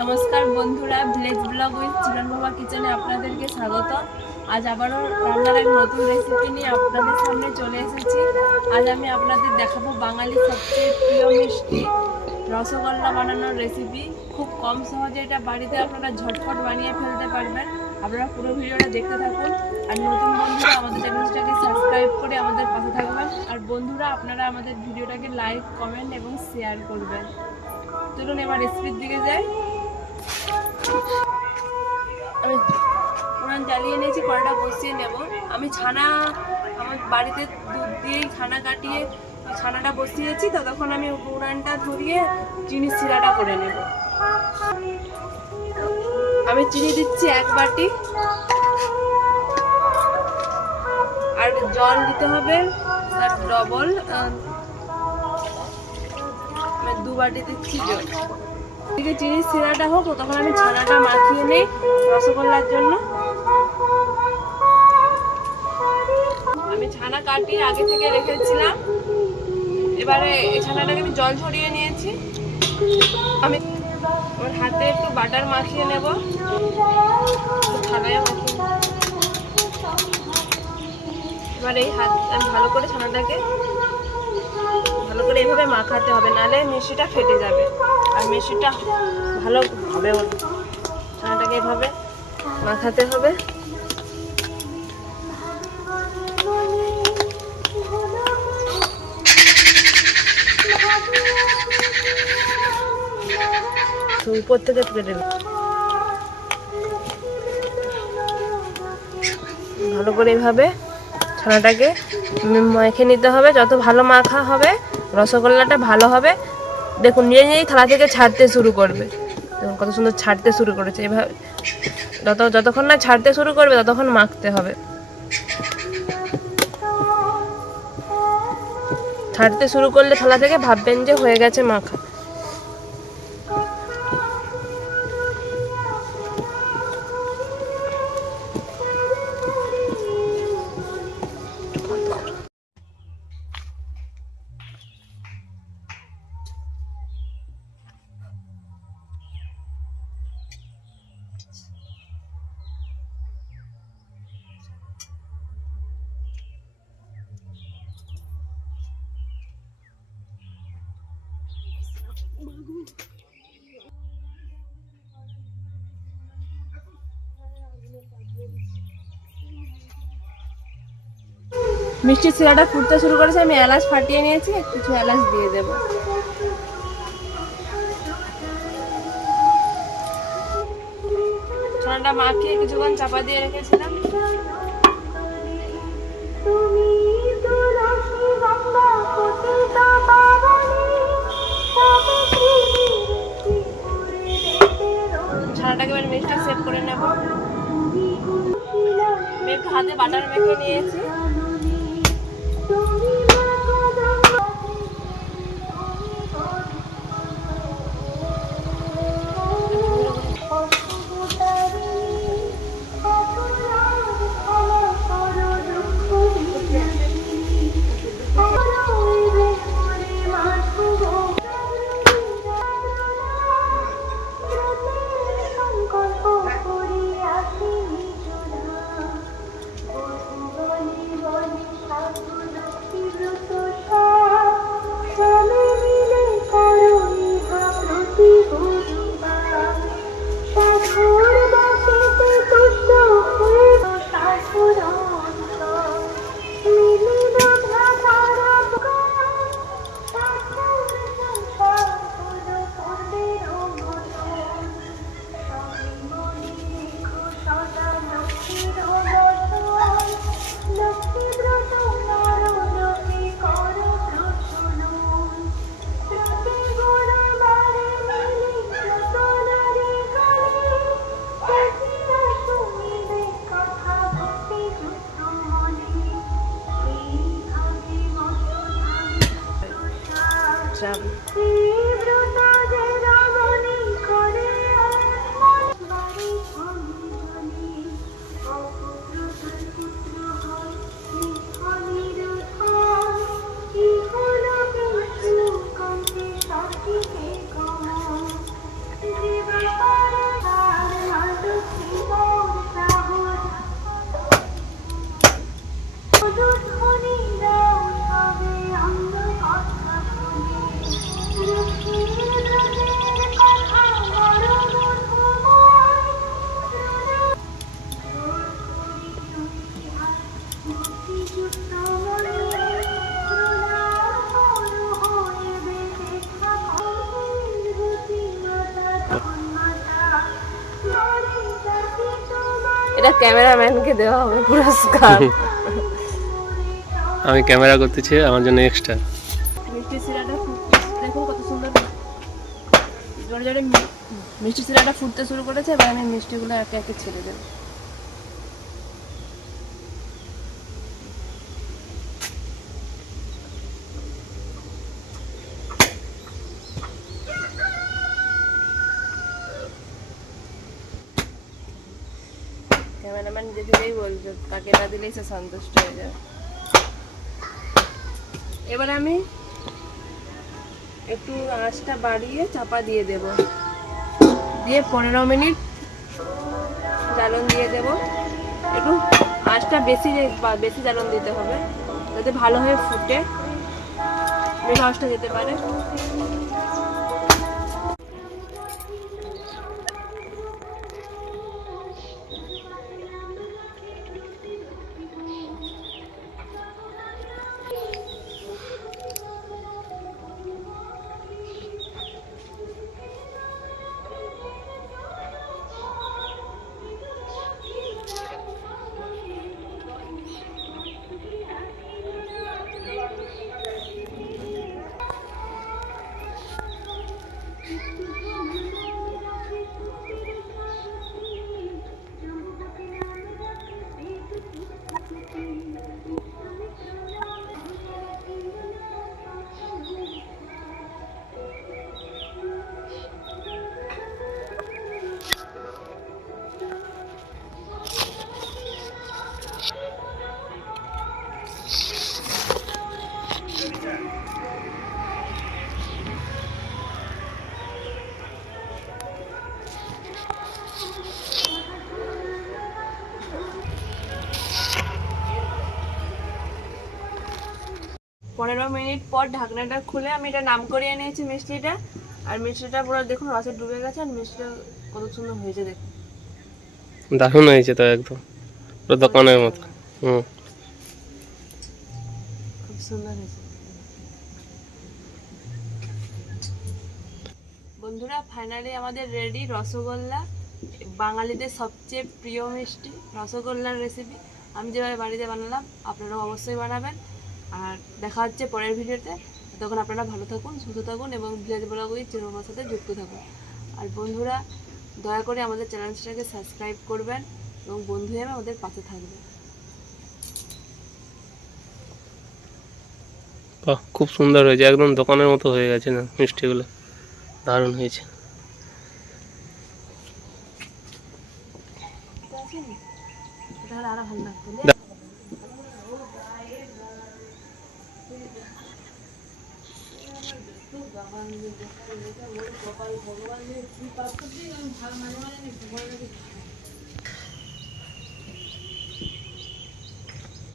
নমস্কার বন্ধুরা village blog with চিরন বাবা কিচেনে আপনাদেরকে স্বাগত। আজ আবারও রান্নার এক নতুন রেসিপি নিয়ে আপনাদের সামনে চলে এসেছি। আজ আমি আপনাদের দেখাবো বাঙালির সবচেয়ে প্রিয় মিষ্টি রসগোল্লা বানানোর রেসিপি খুব কম সহজে এটা বাড়িতে আপনারা ঝটফট বানিয়ে ফেলতে পারবেন। আপনারা পুরো ভিডিওটা দেখতে থাকুন। আর নতুন বন্ধুরা, আমাদের চ্যানেলটাকে সাবস্ক্রাইব করে আমাদের পাশে থাকবেন। আর বন্ধুরা, আপনারা আমাদের ভিডিওটাকে লাইক কমেন্ট এবং শেয়ার করবেন। চলুন এবার রেসিপির দিকে যাই। উনান জ্বালিয়ে নিয়েছি কড়াটা বসিয়ে নেব। আমি ছানা, আমার বাড়িতে দুধ দিয়েই ছানা কাটিয়ে ছানাটা বসিয়েছি, ততক্ষণ আমি উনানটা ধরিয়ে চিনি শিরাটা করে নেব। আমি চিনি দিচ্ছি এক বাটি। আর জল দিতে হবে তার ডবল দু বাটি দিচ্ছি জল। এদিকে চিনির শিরাটা হোক, তখন আমি ছানাটা মাখিয়ে নেই রসগোল্লার জন্য। আমি ছানা কাটিয়ে আগে থেকে রেখেছিলাম। এবারে এই ছানাটাকে আমি জল ঝরিয়ে নিয়েছি। আমি আমার হাতে একটু বাটার মাখিয়ে নেব। থালায় মাখিয়ে এবার এই হাত আমি ভালো করে ছানাটাকে ভালো করে এইভাবে মাখাতে হবে, নাহলে মিষ্টিটা ফেটে যাবে। আর মিষ্টিটা ভালো হবে ছানাটাকে এভাবে মাখাতে হবে। উপর থেকে তুলে দেবে। ভালো করে এইভাবে ছানাটাকে মেখে নিতে হবে। যত ভালো মাখা হবে, রসগোল্লাটা ভালো হবে। দেখুন, নিয়ে নিয়েই থালা থেকে ছাড়তে শুরু করবে। দেখুন, কত সুন্দর ছাড়তে শুরু করেছে। এভাবে যত, যতক্ষণ না ছাড়তে শুরু করবে, ততক্ষণ মাখতে হবে। ছাড়তে শুরু করলে থালা থেকে ভাববেন যে হয়ে গেছে মাখা। মিষ্টির শিরাটা ফুটতে শুরু করেছে, আমি এলাচ ফাটিয়ে নিয়েছি, কিছু এলাচ দিয়ে দেবো। ছোনাটা মাখিয়ে কিছুক্ষণ চাপা দিয়ে রেখেছিলাম। ছানাটাকে এবার মিষ্টি সেভ করে নেব। মেঘ হাতে বাটার মেখে নিয়েছি। এটা ক্যামেরাম্যানকে দেওয়া হবে পুরস্কার। আমি ক্যামেরা করতেছি আমার জন্য এক্সট্রা মিষ্টি সিরাটা দেখুন কত সুন্দর জোরে জোরে মিষ্টি সিরাটা ফুটতে শুরু করেছে এবার আমি মিষ্টিগুলো একে একে ছেড়ে দেবো। ক্যামেরাম্যান যে দিলেই বলবে তাকে না দিলেই সে সন্তুষ্ট হয়ে যাবে। এবার আমি একটু আঁচটা বাড়িয়ে চাপা দিয়ে দেব। দিয়ে পনেরো মিনিট জ্বালন দিয়ে দেব। একটু আঁচটা বেশি বেশি জ্বালন দিতে হবে, যাতে ভালো হয়ে ফুটে। বেশ আঁচটা যেতে পারে। পনেরো মিনিট পর ঢাকনাটা খুলে আমি এটা নাম করিয়ে নিয়েছি মিষ্টিটা। আর মিষ্টিটা পুরো দেখুন রসে ডুবে গেছে আর মিষ্টিটা কত সুন্দর হয়েছে দেখুন। দারুণ হয়েছে তো একদম। পুরো দোকানের মতো। হুম। খুব সুন্দর হয়েছে। বন্ধুরা ফাইনালি আমাদের রেডি রসগোল্লা। বাঙালিদের সবচেয়ে প্রিয় মিষ্টি রসগোল্লার রেসিপি আমি যেভাবে বাড়িতে বানালাম আপনারাও অবশ্যই বানাবেন। আর দেখা হচ্ছে পরের ভিডিওতে। তখন আপনারা ভালো থাকুন সুস্থ থাকুন এবং ভিলেজ ব্লগই চিরমার সাথে যুক্ত থাকুন। আর বন্ধুরা দয়া করে আমাদের চ্যানেলটাকে সাবস্ক্রাইব করবেন এবং বন্ধু হিসেবে আমাদের পাশে থাকবেন। বাহ খুব সুন্দর হয়েছে। একদম দোকানের মতো হয়ে গেছে না? মিষ্টিগুলো দারুণ হয়েছে। এটা আছে নি? হলে আরও ভালো লাগতো না? দা- ভগবান